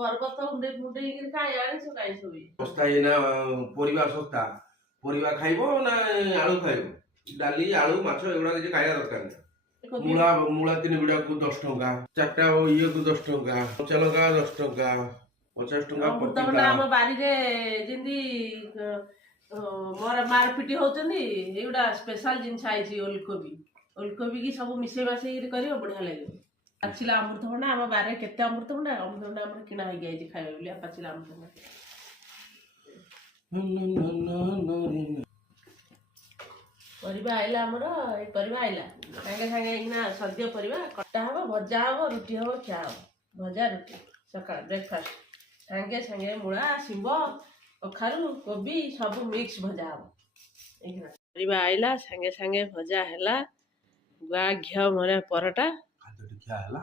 पर्वत उंडे मुंडे खाई आनिस काई सब सस्ता ये ना परिवा सस्ता परिवा खाइबो ना आलू खाइबो डाली आलू माछ एगुड़ा किसी खाଇବା दरकार नहीं मूला मूला 3 बिड़ा को 10 टंका चारटा ये को 10 टंका कच्चा लंका 10 टंका 50 टंका अमृतभंडा आम बारी रे जिंदी मोर मारपिटी होचंदी एगुड़ा स्पेशल जिंस आइची ओलकोबी की सब मिसे मासे करियो बढ़िया लागियो पाचिला अमृतभंडा आम बारे केते अमृतभंडा आम किना हो गई खाइबा बोलिया पाचिला अमृतभंडा परिबा आइला हमर ए परिबा आइला संगे संगे इना सद्य परिबा कटा हबो भजा हबो रोटी हबो खा हबो भजा रोटी सकाळ ब्रेकफास्ट संगे संगे मूला सिंबो कखारु कोबी सब मिक्स भजा हबो एना परिबा आइला संगे संगे भजा हैला गुआ घिया मरे परोटा खातो खिया हला